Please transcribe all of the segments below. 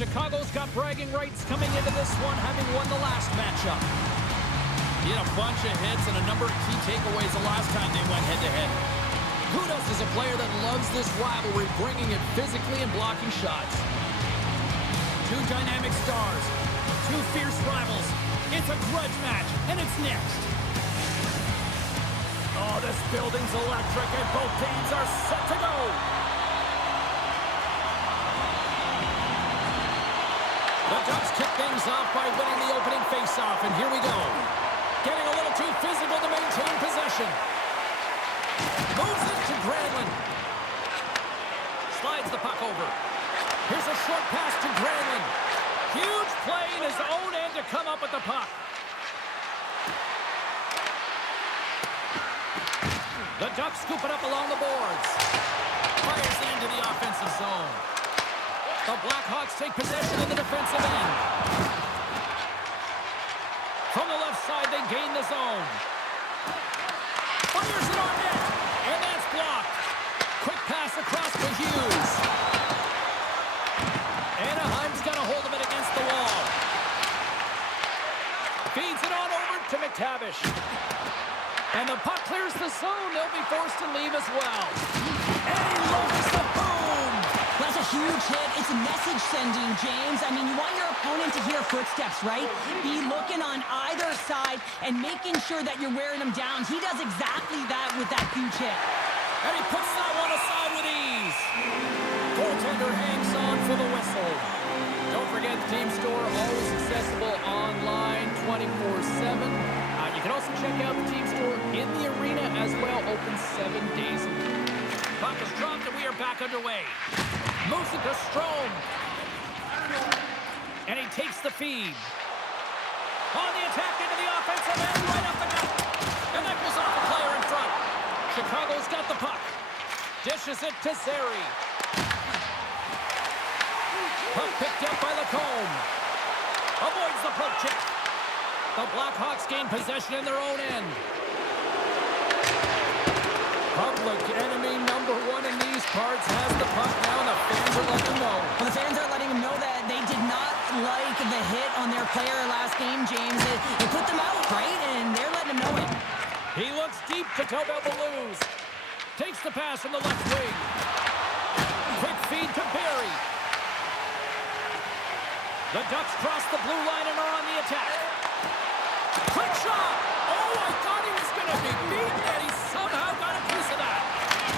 Chicago's got bragging rights coming into this one, having won the last matchup. He had a bunch of hits and a number of key takeaways the last time they went head-to-head. Kudos is a player that loves this rivalry, bringing it physically and blocking shots. Two dynamic stars, two fierce rivals. It's a grudge match, and it's next. Oh, this building's electric, and both teams are set to go. The Ducks kick things off by winning the opening faceoff, and here we go. Getting a little too physical to maintain possession. Moves it to Granlund. Slides the puck over. Here's a short pass to Granlund. Huge play in his own end to come up with the puck. The Ducks scoop it up along the boards. Fires it into the offensive zone. The Blackhawks take possession of the defensive end. From the left side, they gain the zone. Fires it on net, and that's blocked. Quick pass across to Hughes. Anaheim's got a hold of it against the wall. Feeds it on over to McTavish. And the puck clears the zone. They'll be forced to leave as well. And he launches the boom. That's a huge hit. It's a message sending, James. I mean, you want your opponent to hear footsteps, right? Be looking on either side and making sure that you're wearing them down. He does exactly that with that huge hit. And he puts that one aside with ease. Goaltender hangs on for the whistle. Don't forget the team store, always accessible online 24/7. You can also check out the team store in the arena as well, open 7 days a week. Puck is dropped and we are back underway. Moves it to Strome. And he takes the feed. On the attack into the offensive end, right up the gut. And that goes off the player in front. Chicago's got the puck. Dishes it to Zary. Puck picked up by Lacombe. Avoids the poke check. The Blackhawks gain possession in their own end. Public enemy number one in these parts has the puck now, and the fans are letting them know. Well, the fans are letting them know that they did not like the hit on their player last game, James. They put them out, right? And they're letting them know it. He looks deep to Tobel Blues. Takes the pass from the left wing. Quick feed to Barry. The Ducks cross the blue line and are on the attack. Quick shot! Oh, I thought he was going to be beaten, and he somehow got a piece of that.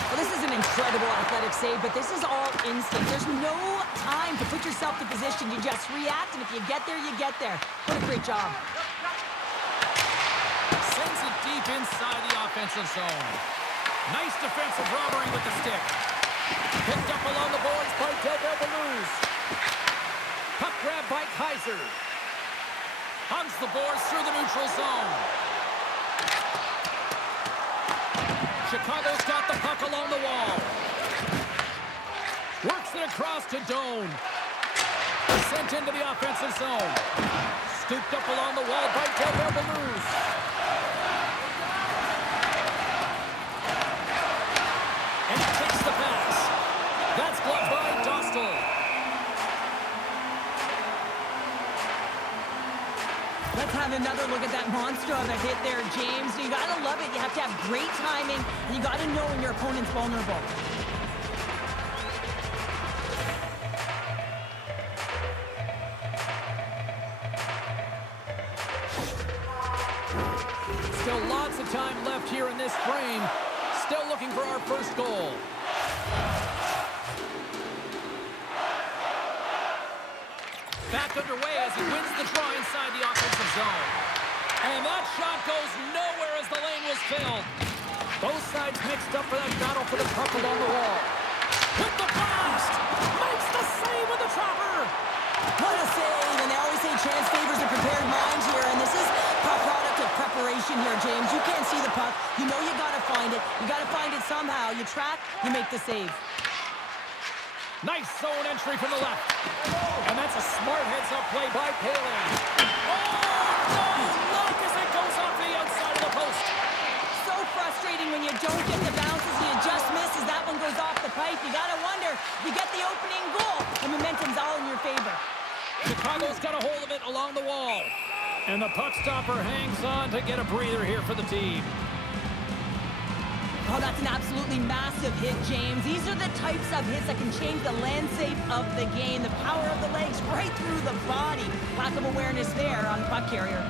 Well, this is an incredible athletic save, but this is all instinct. There's no time to put yourself in position. You just react, and if you get there, you get there. What a great job. Sends it deep inside the offensive zone. Nice defensive robbery with the stick. Picked up along the boards by Tobel Blues. Puck grab by Kaiser. Hugs the boards through the neutral zone. Chicago's got the puck along the wall. Works it across to Doan. Sent into the offensive zone. Scooped up along the wall by Tobel Blues. And he takes the pass. That's blocked by Dostal. Let's have another look at that monster of a hit there, James. You got to love it. You have to have great timing, and you got to know when your opponent's vulnerable. Still lots of time left here in this frame. Still looking for our first goal. Back underway as he wins the draw inside the offensive zone. And that shot goes nowhere as the lane was filled. Both sides mixed up for that battle for the puck along the wall. With the blast! Makes the save with the chopper! What a save! And they always say chance favors a prepared mind here, and this is a product of preparation here, James. You can't see the puck. You know you got to find it. You got to find it somehow. You track, you make the save. Nice zone entry from the left. And that's a smart heads-up play by Paley. Oh, no! Look as it goes off the outside of the post. So frustrating when you don't get the bounces and you just miss as that one goes off the pipe. You got to wonder, You get the opening goal. The momentum's all in your favor. Chicago's got a hold of it along the wall. And the puck stopper hangs on to get a breather here for the team. Oh, that's an absolutely massive hit, James. These are the types of hits that can change the landscape of the game. The power of the legs right through the body. Lack of awareness there on the puck carrier.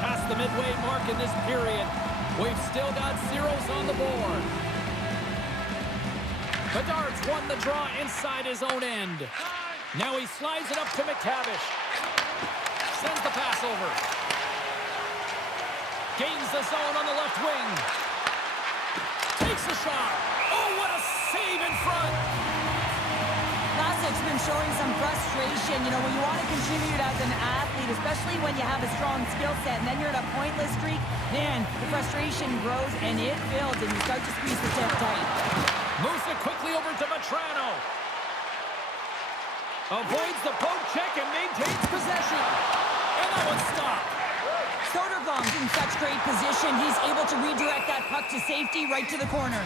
Past the midway mark in this period. We've still got zeros on the board. Bedard's won the draw inside his own end. Now he slides it up to McTavish. Sends the pass over. Gains the zone on the left wing. Takes a shot. Oh, what a save in front. Vlasik's been showing some frustration. You know, when you want to contribute as an athlete, especially when you have a strong skill set, and then you're in a pointless streak, man, the frustration grows and it builds, and you start to squeeze the tip tight. Moves it quickly over to Vetrano. Avoids the poke check and maintains possession. And that one's stopped. Soderblom's in such great position. He's able to redirect that puck to safety right to the corner.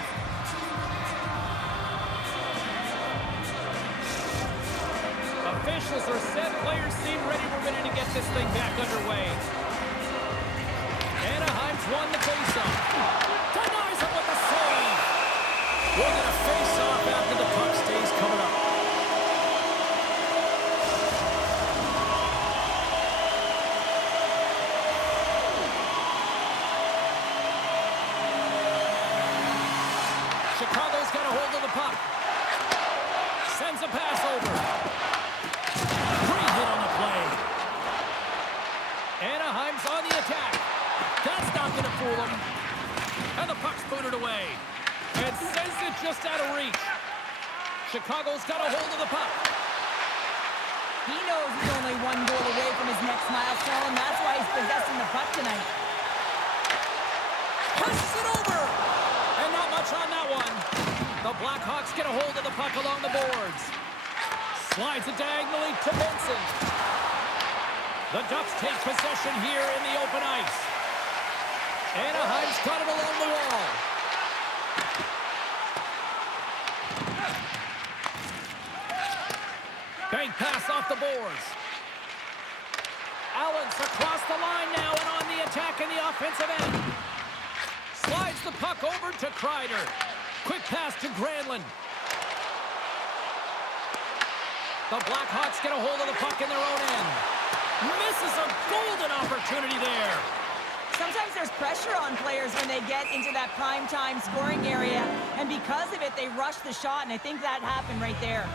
Officials are set. Players seem ready. We're ready to get this thing back underway. Anaheim's won the faceoff. Denies him with the save. We're going to face off after the puck stays coming up. Chicago's got a hold of the puck. Sends a pass over. Great hit on the play. Anaheim's on the attack. That's not going to fool him. And the puck's booted away. And sends it just out of reach. Chicago's got a hold of the puck. He knows he's only one goal away from his next milestone. That's why he's possessing the puck tonight. Passes it over. And not much on that one. The Blackhawks get a hold of the puck along the boards. Slides it diagonally to Benson. The Ducks take possession here in the open ice. Anaheim's got it along the wall. Bank pass off the boards. Allen's across the line now and on the attack in the offensive end. Slides the puck over to Kreider. Quick pass to Granlund. The Blackhawks get a hold of the puck in their own end. Misses a golden opportunity there. Sometimes there's pressure on players when they get into that prime-time scoring area, and because of it, they rush the shot, and I think that happened right there.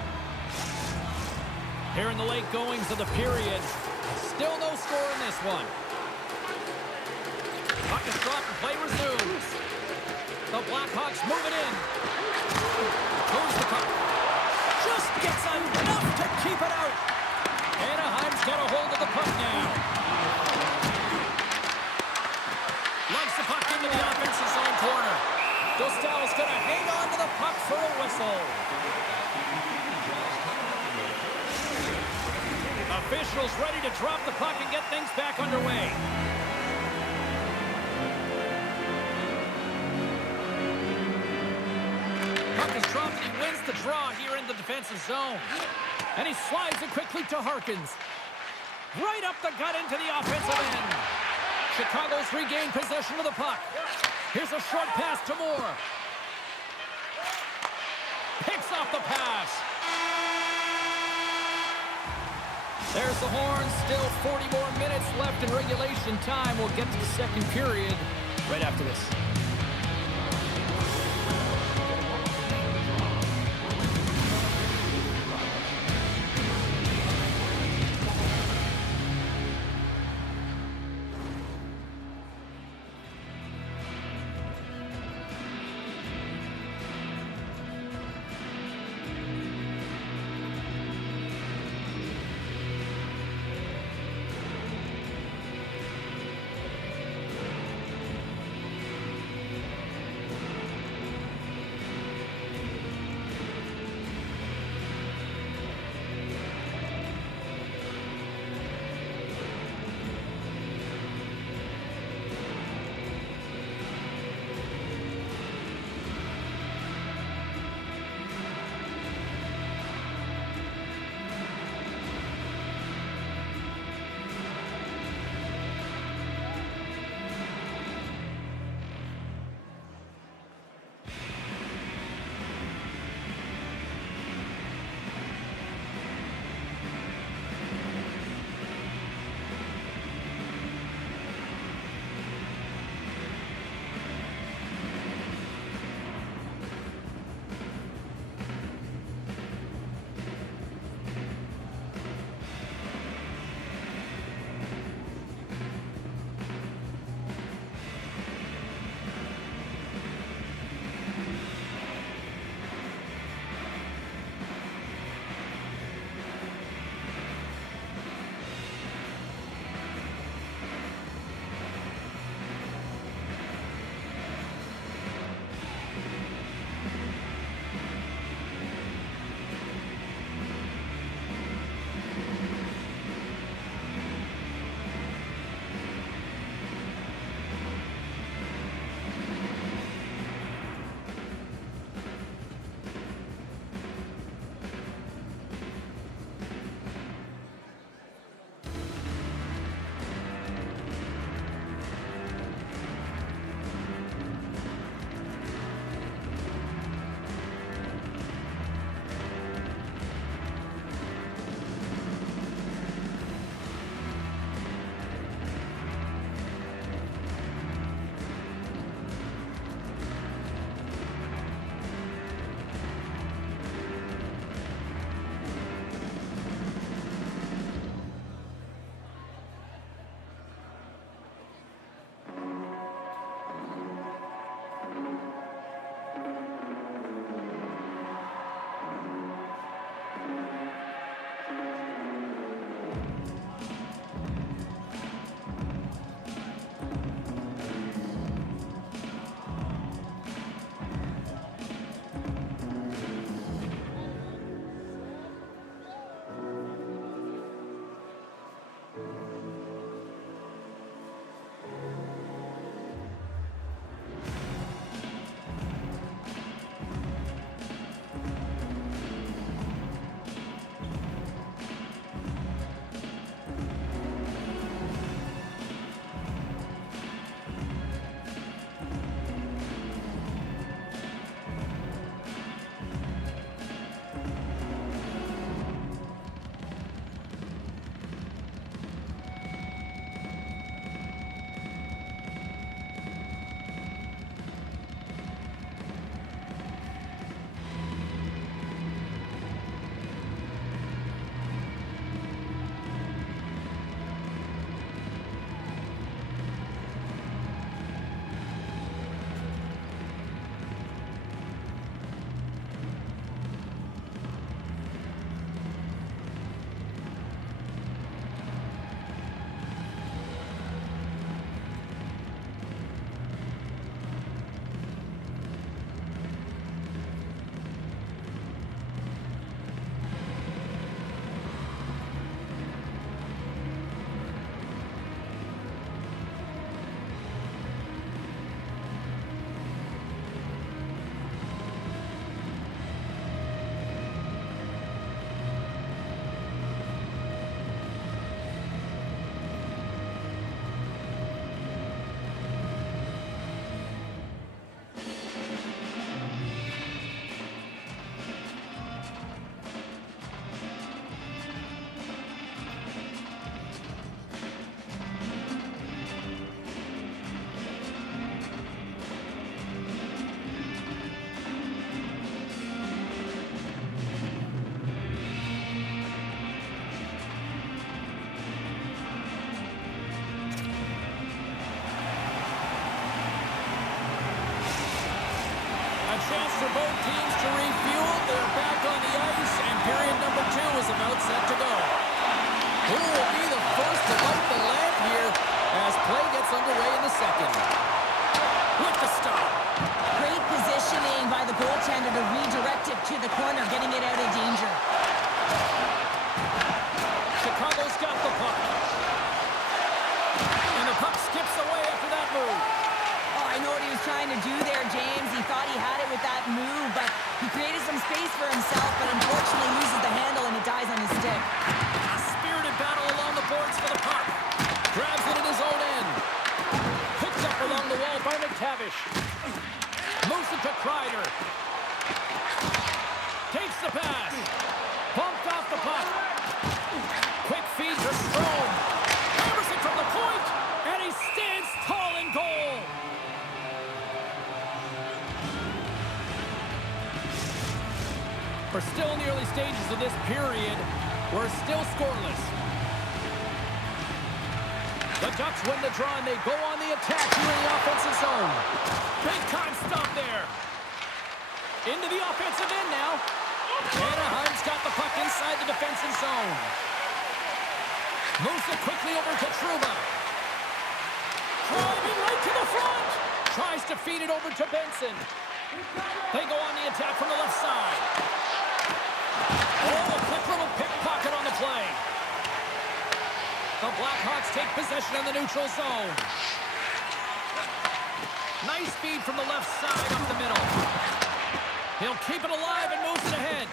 Here in the late goings of the period, still no score in this one. Puck is dropped and play resumes. The Blackhawks move it in. Moves the puck. Just gets enough to keep it out. Anaheim's got a hold of the puck now. Lugs the puck into the offensive zone corner. Dostal's going to hang on to the puck for a whistle. Officials ready to drop the puck and get things back underway. Puck is dropped and he wins the draw here in the defensive zone. And he slides it quickly to Harkins. Right up the gut into the offensive end. Chicago's regained possession of the puck. Here's a short pass to Moore. Picks off the pass. There's the horn. Still 40 more minutes left in regulation time. We'll get to the second period right after this. for both teams to refuel. They're back on the ice, and period number 2 is about set to go. Who will be the first to light the lamp here as play gets underway in the second? With the stop. Great positioning by the goaltender to redirect it to the corner, getting it out of danger. Chicago's got the puck. And the puck skips away after that move. Oh, I know what he was trying to do there, James. He thought he had it with that move, but he created some space for himself, but unfortunately loses the handle and it dies on his stick. A spirited battle along the boards for the puck. Grabs it at his own end. Picked up along the wall by McTavish. Moves it to Kreider. Takes the pass. Bumped off the puck. Quick feed to Strome. Hammers it from the point, and he stands tall in goal. We're still in the early stages of this period. We're still scoreless. The Ducks win the draw, and they go on the attack here in the offensive zone. Big time stop there. Into the offensive end now. Anaheim's got the puck inside the defensive zone. Moves it quickly over to Trouba. Driving right to the front. Tries to feed it over to Benson. They go on the attack from the left side. Oh, a quick little pickpocket on the play. The Blackhawks take possession in the neutral zone. Nice feed from the left side up the middle. He'll keep it alive and moves it ahead.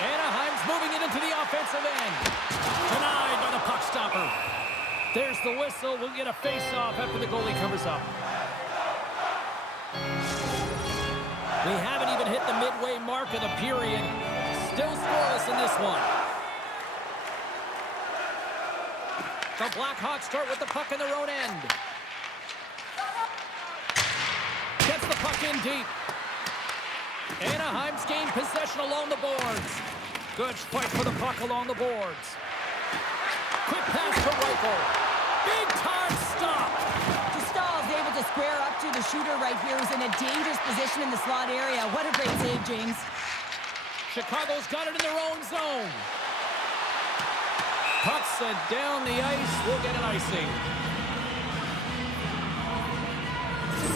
Anaheim's moving it into the offensive end. Denied by the puck stopper. There's the whistle. We'll get a face-off after the goalie covers up. We haven't even hit the midway mark of the period. Still scoreless in this one. The Blackhawks start with the puck in their own end. Gets the puck in deep. Anaheim's gained possession along the boards. Good fight for the puck along the boards. Quick pass to Reichel. Big time stop. Stahl is able to square up to the shooter right here, who's in a dangerous position in the slot area. What a great save, James. Chicago's got it in their own zone. Puck sent down the ice. We'll get an icing.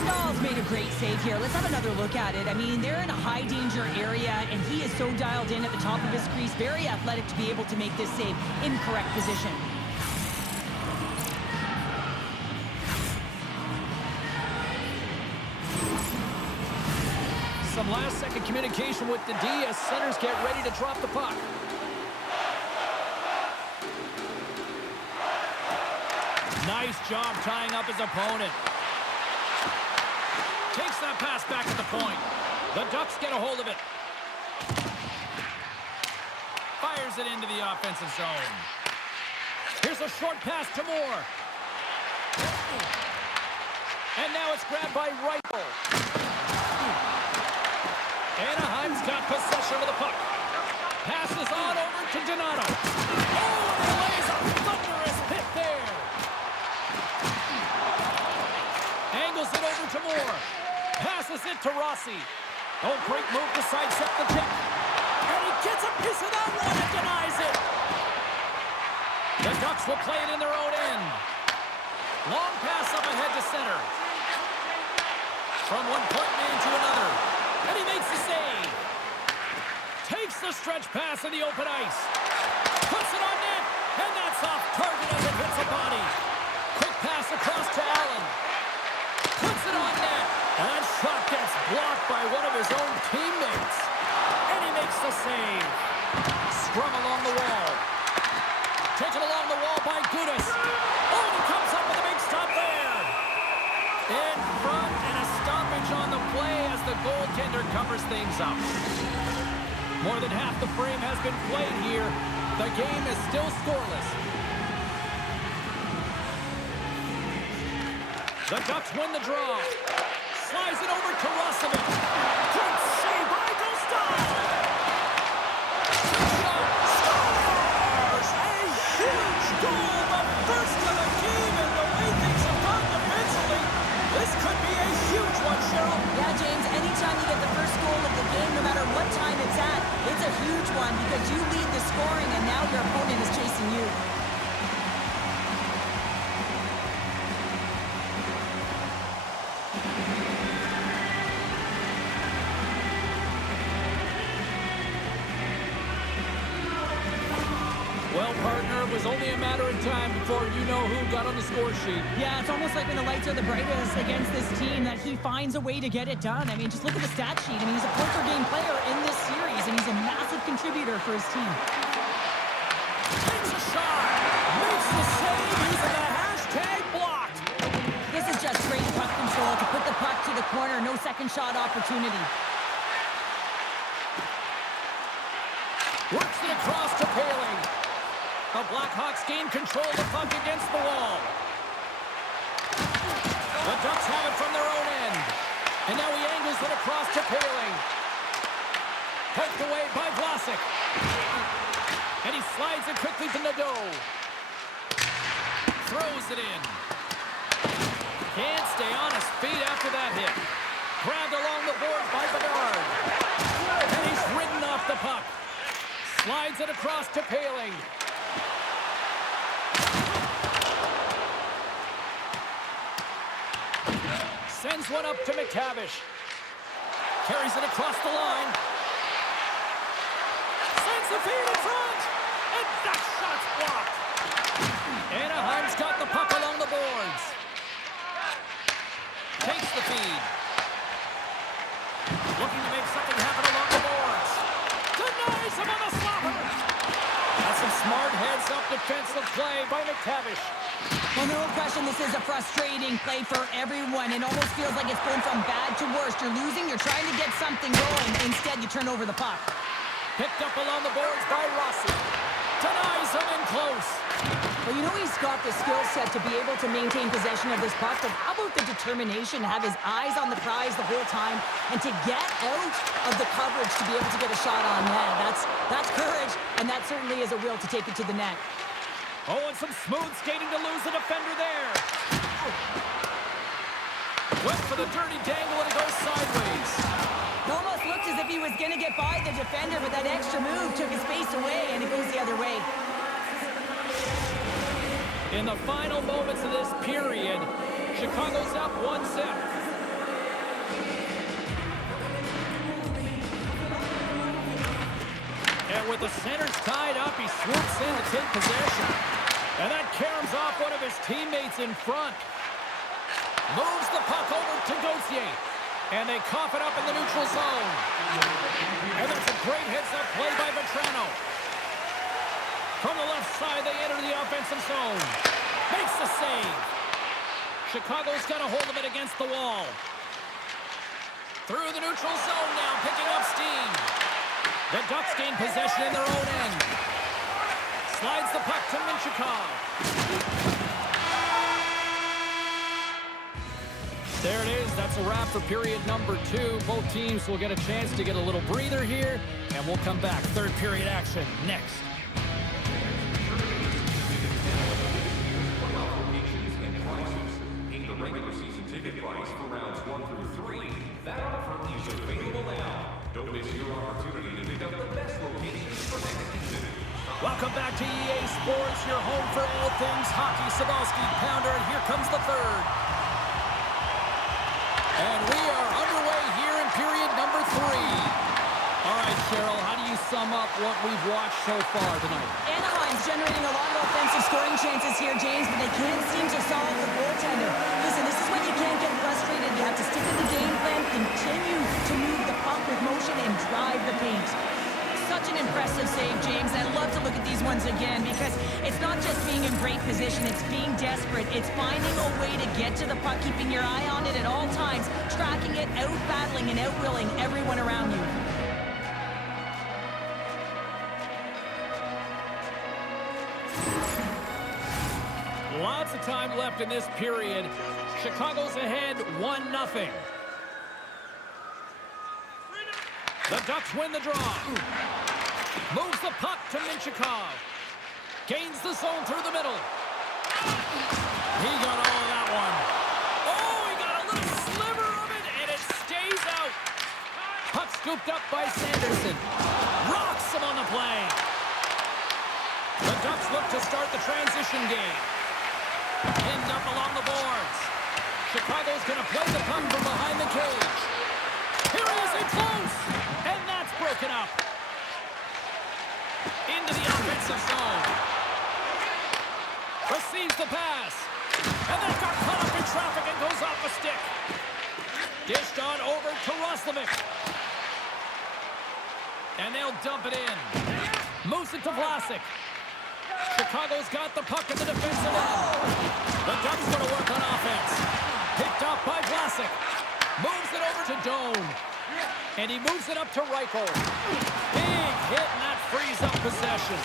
Stahl's made a great save here. Let's have another look at it. I mean, they're in a high-danger area, and he is so dialed in at the top of his crease. Very athletic to be able to make this save in correct position. Some last-second communication with the D as centers get ready to drop the puck. Nice job tying up his opponent. Takes that pass back at the point. The Ducks get a hold of it. Fires it into the offensive zone. Here's a short pass to Moore. And now it's grabbed by Reichel. Anaheim's got possession of the puck. Passes on over to Donato. Oh, and he lays a thunderous hit there. Angles it over to Moore. Passes it to Rossi. Oh, great move to sidestep the check. And he gets a piece of that one and denies it. The Ducks will play it in their own end. Long pass up ahead to center. From one point man to another. And he makes the save. Takes the stretch pass in the open ice. Puts it on net. And that's off target as it hits a body. Quick pass across to Allen. Puts it on net. And that shot gets blocked by one of his own teammates. And he makes the save. Scrum along the wall. Taken along the wall by Gudas. Oh, he comes up with a big stop there. In front, and a stoppage on the play as the goaltender covers things up. More than half the frame has been played here. The game is still scoreless. The Ducks win the draw. Slides it over to Rossovich. Great save by Dostal. Shot. Scores! A huge goal. The first of the game, and the way things have gone defensively, this could be a huge one, Cheryl. Yeah, James, anytime you it was only a matter of time before you know who got on the score sheet. Yeah, it's almost like when the lights are the brightest against this team that he finds a way to get it done. I mean, just look at the stat sheet. I mean, he's a point-per-game player in this series, and he's a massive contributor for his team. Takes a shot. Makes the save using the hashtag blocked. This is just great puck control to put the puck to the corner. No second shot opportunity. Works it across to Paling. The Blackhawks gain control of the puck against the wall. The Ducks have it from their own end. And now he angles it across to Paling. Poked away by Vlasic. And he slides it quickly to Nadeau. Throws it in. Can't stay on his feet after that hit. Grabbed along the boards by Bedard. And he's ridden off the puck. Slides it across to Paling. Sends one up to McTavish. Carries it across the line. Sends the feed in front. And that shot's blocked. Anaheim's got the puck along the boards. Takes the feed. Looking to make something happen along the boards. Denies him on the slapper. That's some smart heads-up defensive play by McTavish. Well, no question, this is a frustrating play for everyone. It almost feels like it's going from bad to worse. You're losing, you're trying to get something going. Instead, you turn over the puck. Picked up along the boards by Rossi. Denies him in close. Well, you know he's got the skill set to be able to maintain possession of this puck, but how about the determination to have his eyes on the prize the whole time and to get out of the coverage to be able to get a shot on net? That's courage, and that certainly is a will to take it to the net. Oh, and some smooth skating to lose the defender there. Went for the dirty dangle and it goes sideways. It almost looked as if he was going to get by the defender, but that extra move took his face away, and it goes the other way. In the final moments of this period, Chicago's up 1-0. And with the centers tied up, he swoops in to take possession. And that caroms off one of his teammates in front. Moves the puck over to Gauthier. And they cough it up in the neutral zone. And there's a great heads-up play by Vetrano. From the left side, they enter the offensive zone. Makes the save. Chicago's got a hold of it against the wall. Through the neutral zone now, picking up steam. The Ducks gain possession in their own end. Slides the puck to Minchikov. There it is. That's a wrap for period number 2. Both teams will get a chance to get a little breather here, and we'll come back. Third period action next. The regular season ticket price for rounds 1 through 3. That offer is available now. Don't miss your opportunity to pick up the best locations for next season. Welcome back to EA Sports, your home for all things hockey. Sabalski Pounder, and here comes the third. And we are underway here in period number 3. All right, Cheryl, how do you sum up what we've watched so far tonight? Anaheim's generating a lot of offensive scoring chances here, James, but they can't seem to solve the goaltender. Listen, this is when you can't get frustrated. You have to stick to the game plan, continue to move the puck with motion, and drive the paint. Such an impressive save, James. I love to look at these ones again because it's not just being in great position, it's being desperate. It's finding a way to get to the puck, keeping your eye on it at all times, tracking it, out-battling and out-willing everyone around you. Lots of time left in this period. Chicago's ahead 1-0. The Ducks win the draw. Moves the puck to Minchikov. Gains the zone through the middle. He got all of that one. Oh, he got a little sliver of it, and it stays out. Puck scooped up by Sanderson. Rocks him on the play. The Ducks look to start the transition game. Pinned up along the boards. Chicago's going to play the puck from behind the cage. Here he is in close. And that's broken up. Into the offensive zone. Here's the pass. And that got caught up in traffic and goes off a stick. Dished on over to Roslovic. And they'll dump it in. Moves it to Vlasic. Chicago's got the puck in the defensive end. The Ducks going to work on offense. Picked up by Vlasic. Moves it over to Doan. And he moves it up to Reichel. Big hit, and that frees up possession.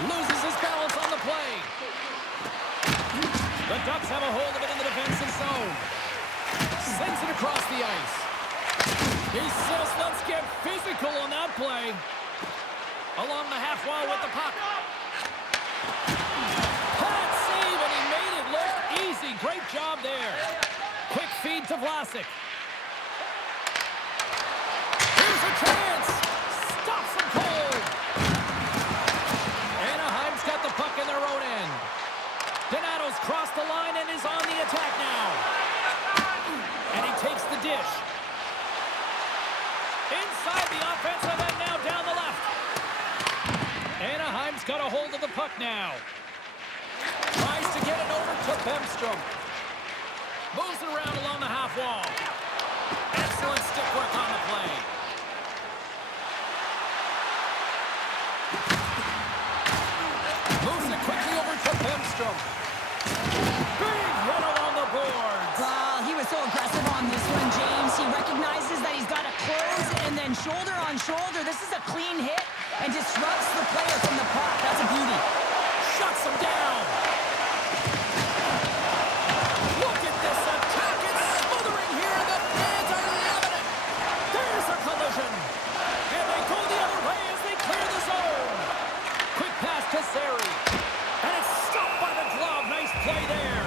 Loses his balance on the play. The Ducks have a hold of it in the defensive zone. Sends it across the ice. He says, let's get physical on that play. Along the half wall with the puck. Pat save, and he made it look easy. Great job there. Quick feed to Vlasic. Here's a chance. Stops him cold. Anaheim's got the puck in their own end. Donato's crossed the line and is on the attack now. And he takes the dish. Inside the offensive end now down the left. Anaheim's got a hold of the puck now. Tries to get it over to Bemstrom. Moves it around along the half wall. Excellent stick work on the play. Moves it quickly over to Bemstrom. Big hit along the boards. Well, he was so aggressive on this one, James. He recognizes that he's got to close, and then shoulder on shoulder. This is a clean hit and disrupts the player from the puck. That's a beauty. Shuts him down. Look at this attack. It's smothering here. The fans are loving it. There's a collision. And they go the other way as they clear the zone. Quick pass to Sari. And it's stopped by the glove. Nice play there.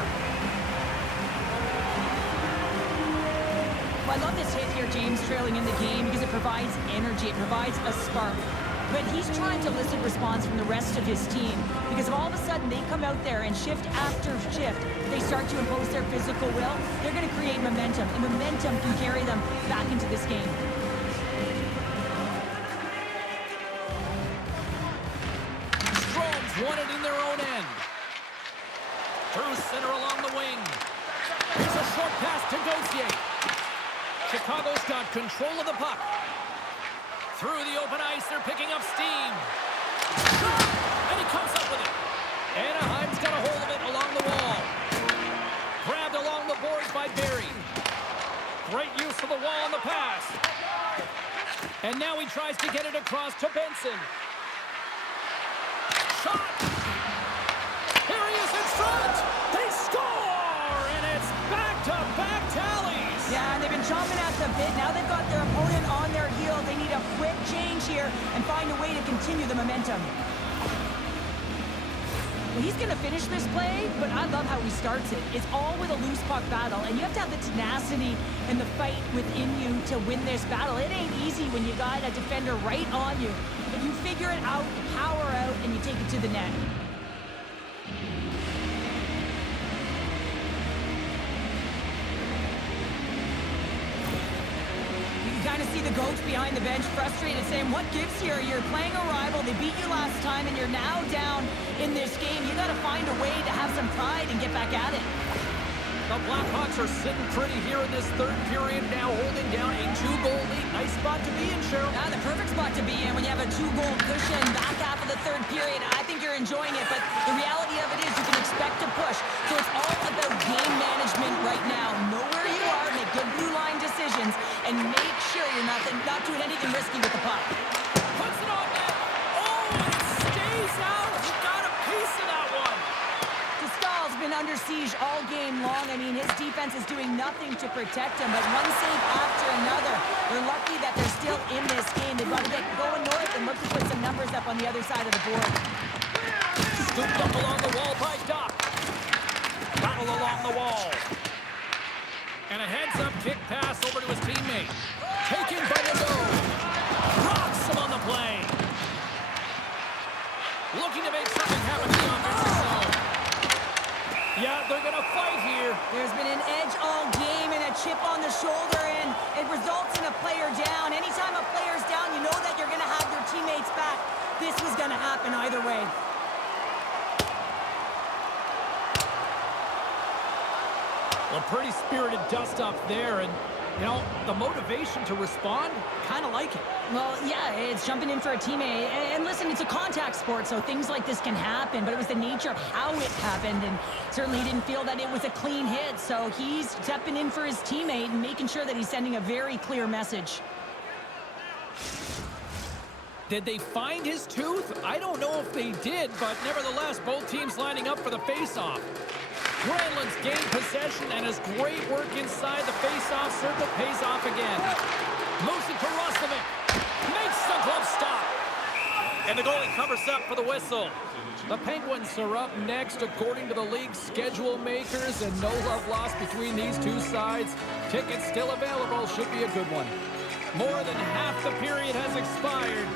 Well, I love this hit here, James, trailing in the game because it provides energy. It provides a spark. But he's trying to elicit response from the rest of his team because if all of a sudden they come out there and shift after shift, they start to impose their physical will, they're going to create momentum, and momentum can carry them back into this game. Strome's won it in their own end. Through center along the wing. Here's a short pass to Gauthier. Chicago's got control of the puck. Through the open ice, they're picking up steam. And he comes up with it. Anaheim's got a hold of it along the wall. Grabbed along the boards by Barrie. Great use of the wall on the pass. And now he tries to get it across to Benson. Shot! Here he is in front! They score! And it's back-to-back tallies! Yeah, and they've been chomping at the bit. Now they've got their opponent on their heel. They need a quick change here and find a way to continue the momentum. Well, he's going to finish this play, but I love how he starts it. It's all with a loose puck battle, and you have to have the tenacity and the fight within you to win this battle. It ain't easy when you got a defender right on you. But you figure it out, power out, and you take it to the net. Kind of see the goats behind the bench frustrated, saying, what gives here? You're playing a rival. They beat you last time, and you're now down in this game. You got to find a way to have some pride and get back at it. The Blackhawks are sitting pretty here in this third period, now holding down a 2-goal lead. Nice spot to be in, Cheryl. Yeah, the perfect spot to be in when you have a 2-goal cushion back half of the third period. I think you're enjoying it, but the reality of it is you can expect to push. So it's all about game management right now. Know where you are, make good blue line decisions, and make sure you're not doing anything risky with the puck. Puts it on net. Oh, and it stays out. He got a piece of that one. Stahl's been under siege all game long. I mean, his defense is doing nothing to protect him, but one save after another. They're lucky that they're still in this game. They've got to get going north and look to put some numbers up on the other side of the board. Scooped up along the wall by Doc. Battle along the wall. And a heads-up kick pass over to his teammate. Taken by Nadeau. Rocks him on the play. Looking to make something happen in the offensive zone. Yeah, they're going to fight here. There's been an edge all game and a chip on the shoulder, and it results in a player down. Anytime a player's down, you know that you're going to have your teammates back. This was going to happen either way. Well, pretty spirited dust-up there, and, you know, the motivation to respond, kind of like it. Well, yeah, it's jumping in for a teammate. And listen, it's a contact sport, so things like this can happen, but it was the nature of how it happened, and certainly he didn't feel that it was a clean hit, so he's stepping in for his teammate and making sure that he's sending a very clear message. Did they find his tooth? I don't know if they did, but nevertheless, both teams lining up for the face-off. Granlund's gained possession, and his great work inside the face-off circle pays off again. Moves it to Roslovic. Makes the glove stop. And the goalie covers up for the whistle. The Penguins are up next according to the league's schedule makers, and no love lost between these two sides. Tickets still available. Should be a good one. More than half the period has expired.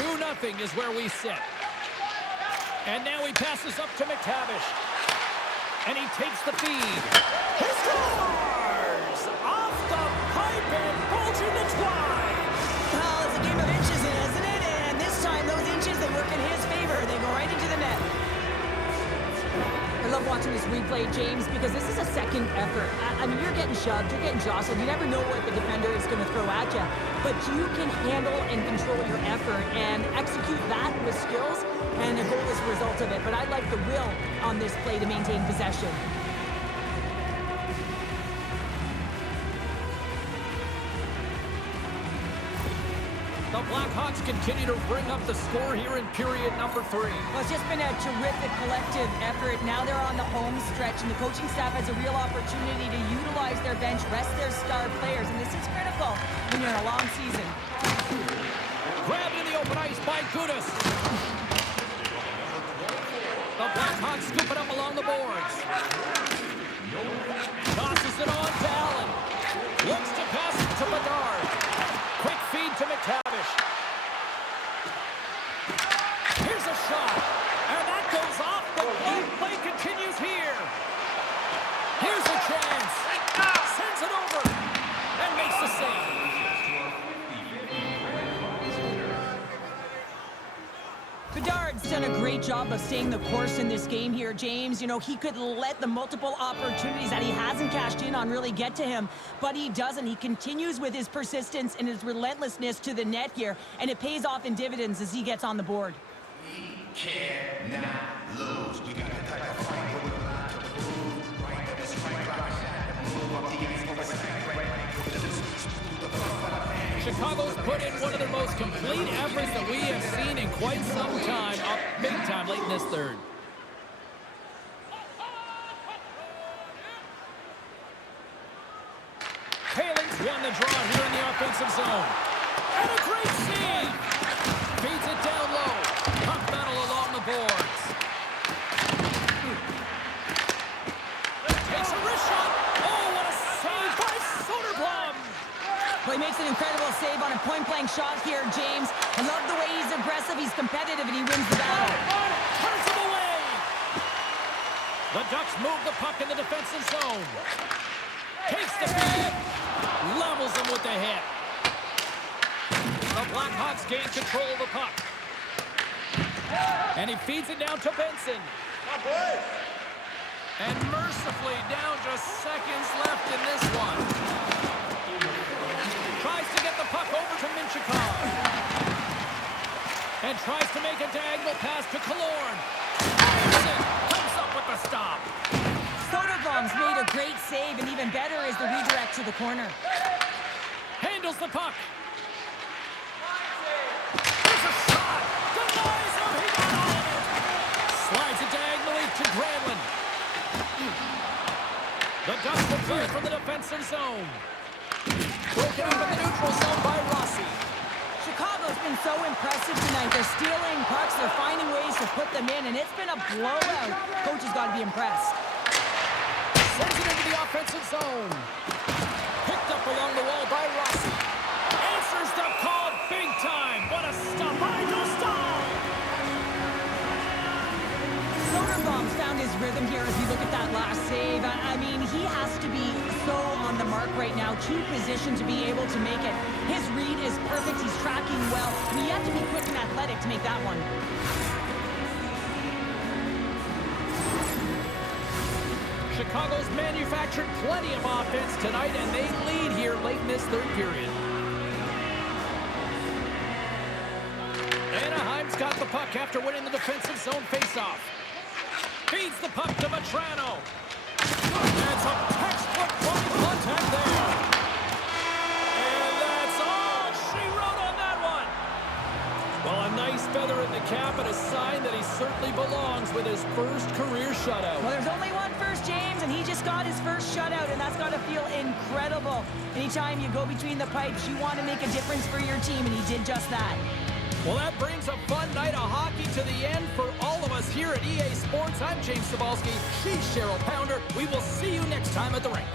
2-0 is where we sit. And now he passes up to McTavish. And he takes the feed. He scores! Off the pipe and bulging the twine. Well, it's a game of inches, isn't it? And this time, those inches, they work in his favor. They go right into the net. I love watching this replay, James, because this is a second effort. I mean, you're getting shoved, you're getting jostled. You never know what the defender is going to throw at you. But you can handle and control your effort and execute that with skills, and a goal is a result of it. But I like the will on this play to maintain possession. The Blackhawks continue to bring up the score here in period number 3. Well, it's just been a terrific collective effort. Now they're on the home stretch, and the coaching staff has a real opportunity to utilize their bench, rest their star players, and this is critical when you're in a long season. Grabbed in the open ice by Gudas. The Blackhawks scoop it up along the boards. Tosses it on to Allen. Looks to pass it to Bedard. Quick feed to McTavish. Here's a shot. And that goes off. The play continues here. Here's a chance. Sends it over. And makes the save. Bedard's done a great job of staying the course in this game here, James. You know, he could let the multiple opportunities that he hasn't cashed in on really get to him, but he doesn't. He continues with his persistence and his relentlessness to the net here, and it pays off in dividends as he gets on the board. We cannot lose. We got the type of fight where we're allowed to prove right at this right right move up the ice for a second right. Chicago's put in one of their most complete efforts that we have seen in quite some time, up big time late in this third. Paling's won the draw here in the offensive zone. And a great save! Feeds it down low. Puck battle along the boards. Takes a wrist shot. Oh, what a save by Soderblom! Well, he makes an incredible save on a point-blank shot here, James. I love the way he's aggressive, he's competitive, and he wins the battle. Turns him away! The Ducks move the puck in the defensive zone. Takes the feed. Levels him with the hit. The Blackhawks gain control of the puck. And he feeds it down to Benson. And mercifully down just seconds left in this one. Tries to get the puck over to Minchikov. And tries to make a diagonal pass to Killorn. Anderson comes up with the stop. Soderblom's made a great save, and even better is the redirect to the corner. Handles the puck. There's a shot. Denies him. He got all of it. Slides it diagonally to Granlund. The Ducks will clear from the defensive zone. Broken up in the neutral zone by Rossi. Chicago's been so impressive tonight. They're stealing pucks, they're finding ways to put them in, and it's been a blowout. Coach has got to be impressed. Sends it into the offensive zone. Picked up along the wall by Rossi. Answers the call big time. What a stop by Dostal. Soderblom's found his rhythm here as we look at that last save. I mean, he has to be so on the mark right now, to position to be able to make it. His read is perfect. He's tracking well. I mean, you have to be quick and athletic to make that one. Chicago's manufactured plenty of offense tonight, and they lead here late in this third period. Anaheim's got the puck after winning the defensive zone faceoff. Feeds the puck to Vetrano. And some textbook body contact there. And that's all she wrote on that one. Well, a nice feather in the cap and a sign that he certainly belongs with his first career shutout. Well, there's only one first, James, and he just got his first shutout, and that's got to feel incredible. Anytime you go between the pipes, you want to make a difference for your team, and he did just that. Well, that brings a fun night of hockey to the end for all of us here at EA Sports. I'm James Cebulski. She's Cheryl Pounder. We will see you next time at the rink.